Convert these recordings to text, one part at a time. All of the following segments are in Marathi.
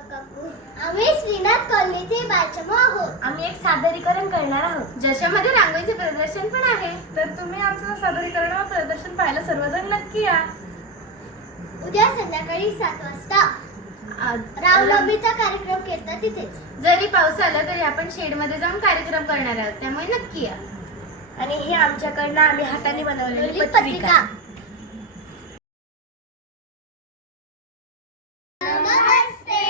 काका काकू. आम्ही श्रीनाथ कॉलनीचे बालचमू आहोत. आम्ही एक सादरीकरण करणार आहोत, ज्याच्यामध्ये रांगोळीचे प्रदर्शन पण आहे. तर तुम्ही आमचं सादरीकरण व प्रदर्शन पाहायला सर्वजण नक्की या. उद्या संध्याकाळी 7 वाजता रामनवमीचा कार्यक्रम केला तिथेच. जरी पाऊस आला तरी आपण शेडमध्ये जाऊन कार्यक्रम करणार आहोत, त्यामुळे नक्की या. आणि ही आमच्याकडनं आम्ही हाताने बनवलेली पत्रिका. पत्रिका. नमस्ते.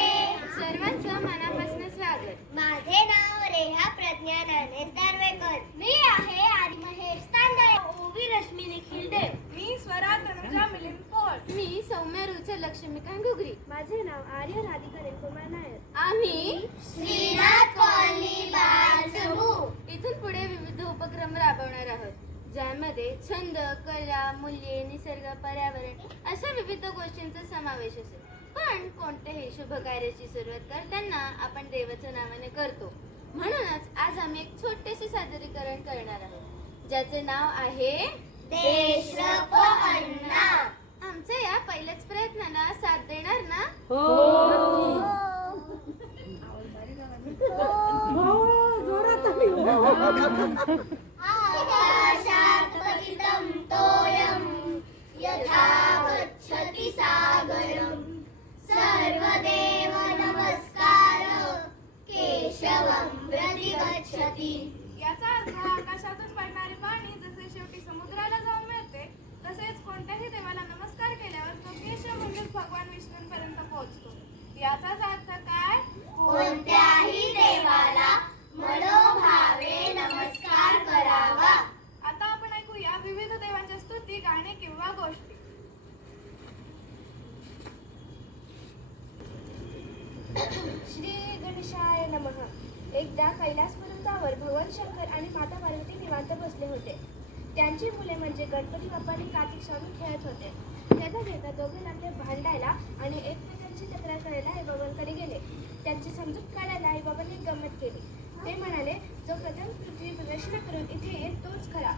सर्वांचं मनापासून स्वागत. माझे नाव रेहा प्रज्ञा रणेश दारवेकर. मी आहे आदी महेश तांदळे. ओवी रश्मी निखिल देव. मी स्वरा तनुजा मिलिंद पोळ. मी सौम्य रुचर लक्ष्मीकांत घुगरी. माझे नाव आर्य राधिका रेणकुमार नायर. आम्ही श्रीनाथ कॉलनी बालचमू. इथून पुढे विविध उपक्रम राबवणार आहोत, ज्यामध्ये छंद, कला, मूल्ये, निसर्ग, पर्यावरण अशा विविध गोष्टींचा समावेश असेल. पण कोणत्याही शुभ कार्याची सुरुवात करताना आपण देवाच्या नावाने करतो. म्हणूनच आज आम्ही एक छोटेसे सादरीकरण करणार आहोत, ज्याचे नाव आहे देशरप अण्णा. आमच्या या पहिल्याच प्रयत्नाला साथ देणार ना? आकाशात् पतितं तोयं यथा गच्छति सागरं सर्वदेव नमस्कार केशवं प्रति गच्छति. याचा अर्थ आकाशातून पडणारे पाणी जसे शेवटी समुद्राला जाऊन मिळते, तसेच कोणत्याही देवाला नमस्कार केल्यावर तो केशव म्हणजेच भगवान विष्णूंपर्यंत पोहोचतो. याचाच अर्थ काय? कोणत्याही देवाला मनोभावे नमस्कार करावा. आता आपण ऐकूया विविध देवांच्या स्तुती, गाणे किंवा गोष्टी. श्री गणेशाय नमः. एकदा कैलास पर्वतावर भगवान शंकर आणि माता पार्वती निवांत बसले होते. त्यांची मुले म्हणजे गणपती बाप्पा आणि कार्तिक स्वामी खेळत होते. घेता घेता दोघे लागले भांडायला आणि एकमेकांची तक्रार करायला आईबाबांकडे गेले. त्यांची समजूत काढायला आईबाबांनी गंमत केली. ते म्हणाले, जो प्रथम पृथ्वी प्रदक्षिणा करून इथे येईल तोच खरा.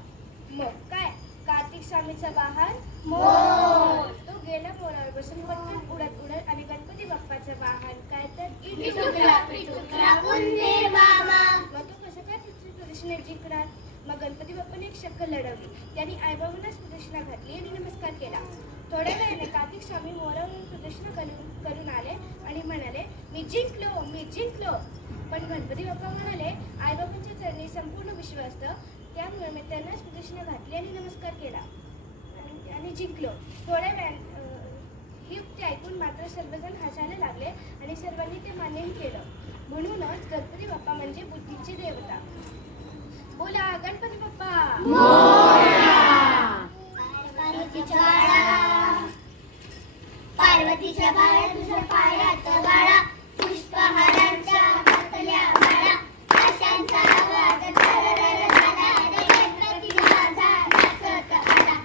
मग काय, कार्तिक स्वामीचा वाहन मोर. तो गेला मोरावर बसून पटकन उडत उडत आणि गणपती बाप्पाचं वाहन काय तर पिठुकला पिठुकला उंदीर मामा. मग तो कसं काय पृथ्वी प्रदक्षिणेत जिंकणार? मग गणपती बाप्पाने एक शक्कल लढवली. त्यांनी आईबाबांनाच प्रदक्षिणा घातली आणि नमस्कार केला. थोड्या वेळाने कार्तिक स्वामी मोरावरून प्रदक्षिणा करून आले आणि म्हणाले, मी जिंकलो. पण गणपती बाप्पा म्हणाले, आईबाबांच्या चरणी संपूर्ण विश्व असतं, त्यामुळे मी त्यांनाच प्रदक्षिणा घातली आणि नमस्कार केला आणि जिंकलो. थोड्या वेळाने ही युक्ती ऐकून मात्र सर्वजण हसायला लागले आणि सर्वांनी ते मान्यही केलं. म्हणूनच गणपती बाप्पा म्हणजे बुद्धीची देवता. बोला गणपती बाप्पा पार्वतीच्या बाळा तुझ्या पायात बाळा पुष्पहारांच्या घातल्या माळा आशांचा आवाज तररर झाला रे गणपती माझा नाचत आला.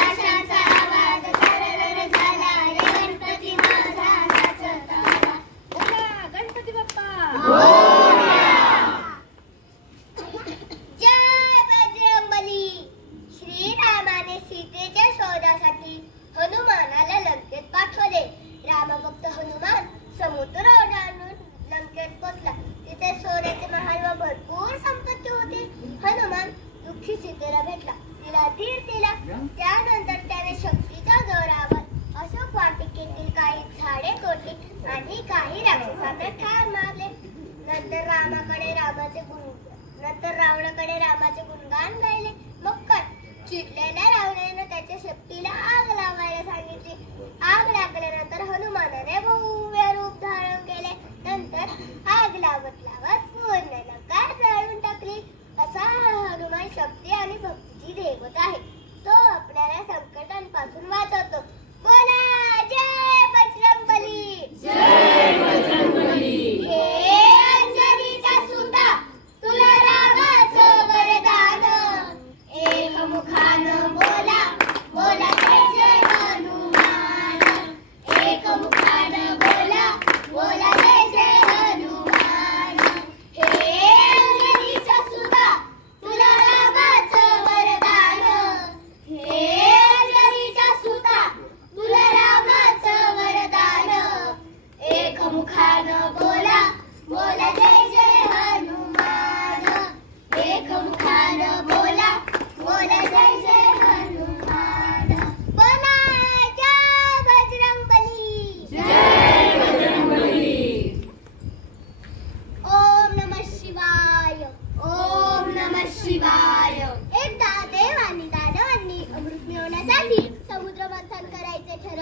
आशांचा आवाज तररर झाला रे गणपती माझा नाचत आला. बोला गणपती बाप्पा. जय बजरंगबली. श्रीरामाने सीतेच्या शोधासाठी हनुमानाला लंकेत पाठवले. रामभक्त हनुमान समुद्र ओलांडून लंकेत पोचला. तिथे सोन्याचे महाल व भरपूर संपत्ती होती. हनुमान दुःखी सीतेला भेटला, तिला धीर दिला. त्यानंतर त्याने शक्तीच्या जोरावर अशोक वाटिकेतील काही झाडे तोडली आणि काही राक्षसांना ठार मारले. नंतर रावणाकडे रामाचे गुणगान गायले. मग काय, चिडलेल्या रावणाने त्याच्या शेपटीला आग लावायला सांगितली. आग लागल्यानंतर हनुमानाने भव्य रूप धारण केले. नंतर आग लावत पूर्ण लंका जळून टाकली. असा हनुमान शक्ती आणि भक्तीची देवता आहे. तो आपल्याला संकटांपासून वाचवतो. बोला जय बजरंगबली. हे अंजनीचा सुता तुला रामाचं वरदान. एक मुखानं बोला जय जय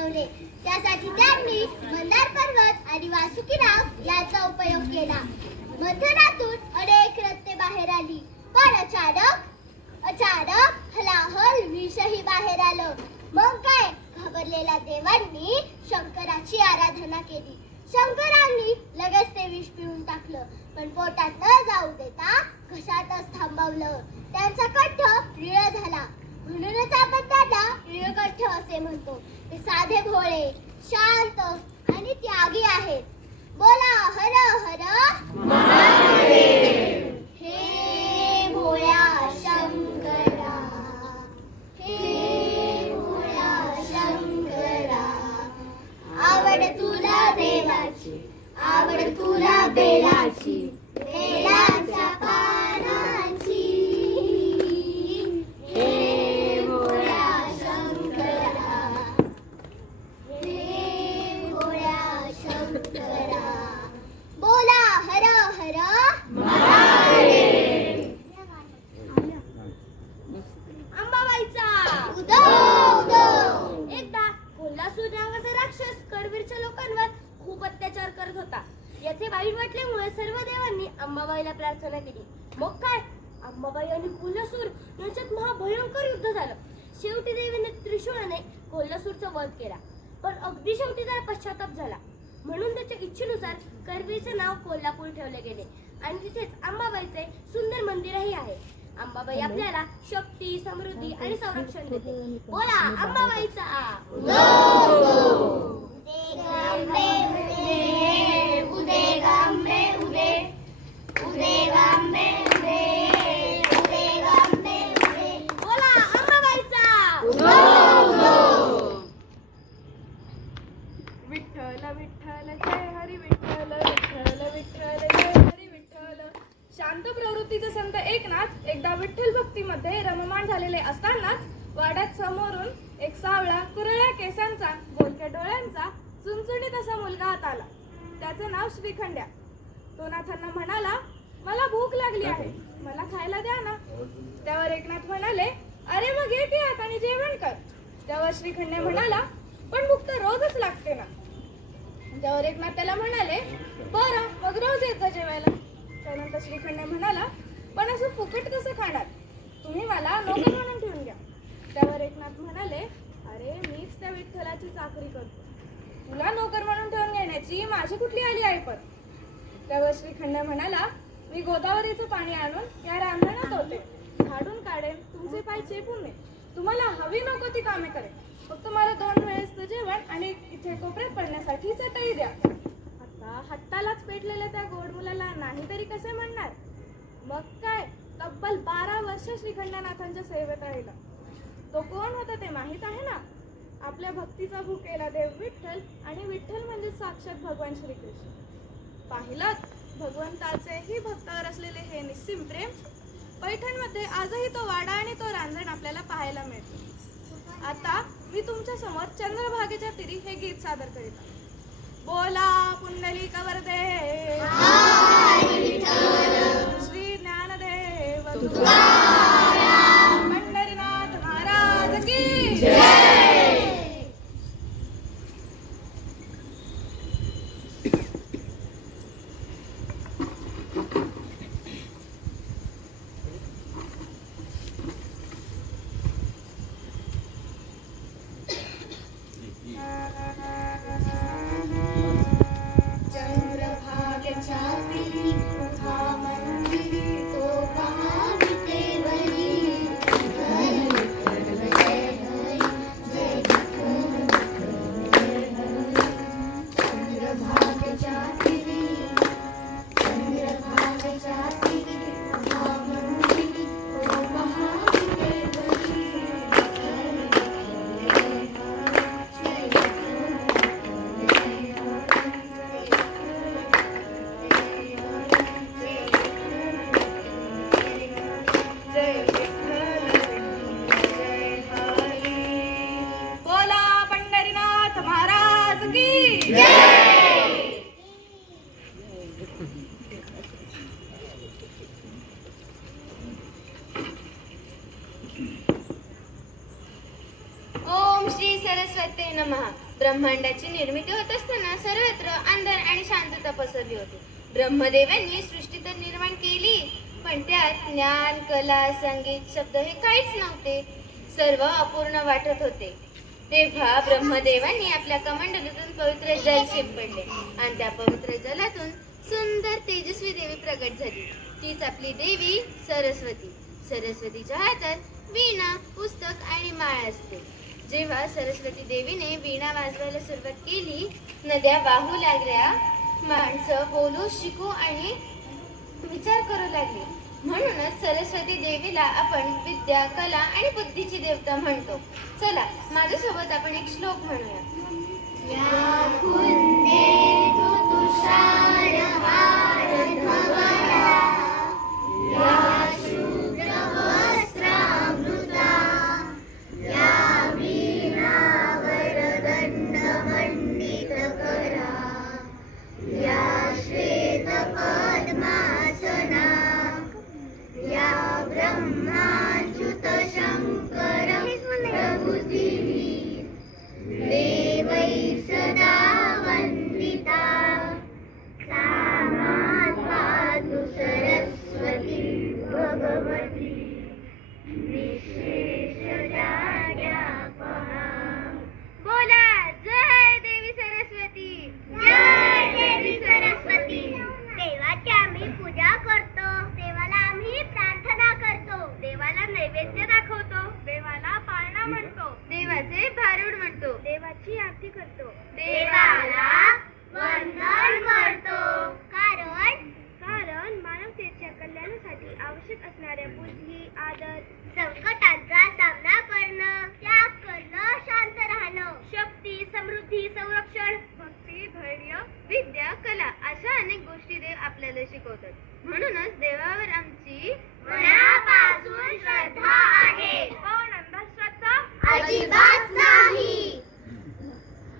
बनवले. त्यासाठी त्यांनी मंदार पर्वत आणि वासुकीनाग याचा उपयोग केला. मंथनातून अनेक रत्ने बाहेर आली, पण अचानक हलाहल विषही बाहेर आलं. मग काय, घाबरलेल्या देवांनी शंकराची आराधना केली. शंकरांनी लगेच ते विष पिऊन टाकलं, पण पोटात न जाऊ देता घशातच थांबवलं. त्यांचा कंठ निळा झाला, म्हणूनच आपण त्यांना निळकंठ असे म्हणतो. ते साधे भोळे, शांत आणि त्यागी आहेत. बोला हर हर महादेव. हे भोळ्या शंकरा, हे भोळ्या शंकरा, आवड तुला देवाची, आवड तुला बेलाची, बेलाच्या पानाची. हे भोळ्या शंकरा, हे भोळ्या शंकरा, बोला हर हर महादेव. अंबाबाईचा उदो उदो. एकदा कोल्हासूर नावाचा राक्षस कडवीरच्या लोकांवर खूप अत्याचार करत होता. याचे वाईट वाटल्यामुळे सर्व देवांनी अंबाबाईला प्रार्थना केली. मग काय, अंबाबाई आणि कोल्हासूर यांच्यात महाभयंकर युद्ध झालं. शेवटी देवीने त्रिशूळाने कोल्हासूरचा वध केला, पण अगदी शेवटी त्याला पश्चाताप झाला. म्हणून त्याच्या इच्छेनुसार करवीरचे नाव कोल्हापूर ठेवले गेले आणि तिथेच अंबाबाईचे सुंदर मंदिरही आहे. अंबाबाई आपल्याला शक्ती, समृद्धी आणि संरक्षण देते. बोला अंबाबाईचा. उदे गांबे उदे, उदे गांबे उदे, उदे गांबे उदे, उदे गांबे उदे. बोला अंबाबाईचा. विठ्ठल विठ्ठल जय हरी विठ्ठल, विठ्ठल विठ्ठल जय हरी विठ्ठल. शांत प्रवृत्तीचे संत एकनाथ एकदा विठ्ठल भक्तीमध्ये रममाण झालेले असतानाच वाड्यात समोरून एक सावळा, कुरळ्या केसांचा, बोलक्या डोळ्यांचा, चुणचुणीत असा मुलगा आत आला. त्याचं नाव श्रीखंड्या. तो नाथांना म्हणाला, मला भूक लागली आहे, मला खायला द्या ना. त्यावर एकनाथ म्हणाले, अरे मग ये की आत आणि जेवण कर. त्यावर श्रीखंड्या म्हणाला, पण भूक तर रोजच लागते ना. त्यावर एकनाथ त्याला म्हणाले, बरं मग रोज येत जा जेवायला. त्यानंतर श्रीखंड्या म्हणाला, पण असं फुकट कसं खाणार, तुम्ही मला नोकर म्हणून ठेवून घ्या. त्यावर एकनाथ म्हणाले, अरे मीच त्या विठ्ठलाची चाकरी करतो, तुला नोकर म्हणून ठेवून घेण्याची माझी कुठली आली आहे पण. त्यावर श्रीखंड्या म्हणाला, मी गोदावरीचं पाणी आणून या रांजणात होते, झाडून काढेन, तुमचे पाय चेपून नये, तुम्हाला हवी नको ती कामे करेन, फक्त मला 2 वेळेचं जेवण आणि इथे कोपऱ्यात पडण्यासाठी चटई द्या. आता हट्टालाच पेटलेल्या त्या गोड मुलाला नाही तरी कसे म्हणणार. मग काय, तब्बल 12 वर्ष श्रीखंडनाथांच्या सेवेत राहिला. तो कोण होता ते माहीत आहे ना, आपल्या भक्तीचा भुकेला देव विठ्ठल, आणि विठ्ठल म्हणजे साक्षात भगवान श्रीकृष्ण. पाहिलात, भगवंताचेही भक्तावर असलेले हे निस्सीम प्रेम. पैठणमध्ये आजही तो वाडा आणि तो रांजण आपल्याला पाहायला मिळतो. आता मी तुमच्या समोर चंद्रभागेच्या तीरी हे गीत सादर करीत आहे. बोला पुंडलिक वरदे श्री ज्ञानदेव पंढरीनाथ महाराज की जय. चंद्रभागेच्या तीरी उभा मंदिरी, तो पहा विटेवर पहा, ब्रह्मांडाची निर्मिती होत असताना सर्वत्र अंधार आणि शांतता पसरली होती. ब्रह्मदेवांनी सृष्टी तर निर्माण केली, पण त्यात ज्ञान, कला, संगीत, शब्द हे काहीच नव्हते. सर्व अपूर्ण वाटत होते. तेव्हा ब्रह्मदेवांनी आपल्या कमंडलूतून पवित्र जल शिंपडले आणि त्या पवित्र जलातून सुंदर तेजस्वी देवी प्रगट झाली. तीच आपली देवी सरस्वती. सरस्वतीच्या हातात वीणा, पुस्तक आणि माळ असते. जेव्हा सरस्वती देवीने वीणा वाजवायला सुरुवात केली, नद्या वाहू लागल्या, माणसं बोलू, शिकू आणि विचार करू लागली. म्हणूनच सरस्वती देवीला आपण विद्या, कला आणि बुद्धीची देवता म्हणतो. चला, माझ्यासोबत आपण एक श्लोक म्हणूया. देवाचे भारूड म्हणतो, देवाची आरती करतो, देवाला वंदन करतो. कारण मानवतेच्या कल्याणासाठी आवश्यक असणाऱ्या बुद्धी, आदर, संकटांचा सामना करणं, त्याग करणं, शांत राहणं, शक्ती, समृद्धी, संरक्षण, भक्ती, धैर्य, विद्या, कला अशा अनेक गोष्टी देव आपल्याला शिकवतात. म्हणूनच देवावर आमची मनापासून श्रद्धा आहे. पण अंधश्रद्धा अजिबात नाही.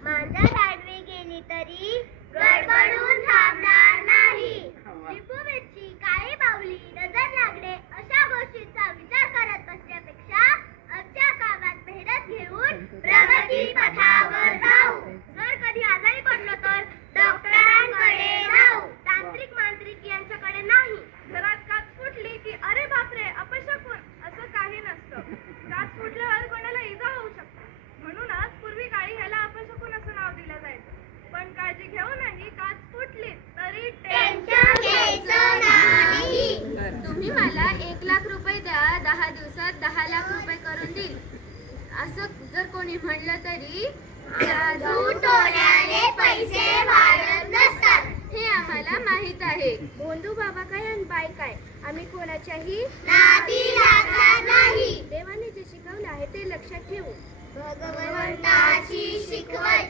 मांजर आडवी गेली तरी गडबडून थांबणार नाही. लिंबू मिरची, काळी बाहुली, नजर लागणे अशा गोष्टींचा विचार करत बसण्यापेक्षा आमच्या कामात मेहनत घेऊन प्रगती पथावर जाऊ. जर कधी आजारी पडलो तर डॉक्टरांकडे जाऊ. तांत्रिक मांत्रिक यांच्याकडे नाही. घरात काच फुटली की अरे बापरे अपशकुन असं काही नसतं. काच फुटल्यावर कोणाला इजा होऊ शकते. म्हणूनच पूर्वी काळी ह्याला अपशकुन असं नाव दिलं जायचं. पण काळजी घेऊ नाही, काच फुटली तरी टेन्शन घ्यायचं नाही. तुम्ही मला 1 लाख रुपये द्या, 10 दिवसात 10 लाख रुपये करून देईल असं जर कोणी म्हणलं तरी जादू टोण्याने पैसे वाढत नसतात हे आम्हाला माहित आहे. भोंदू बाबा काय आणि बाई काय आम्ही कोणाच्याही नादी लागणार नाही. देवाने जे शिकवले आहे ते लक्षात ठेवू. भगवंताची शिकवण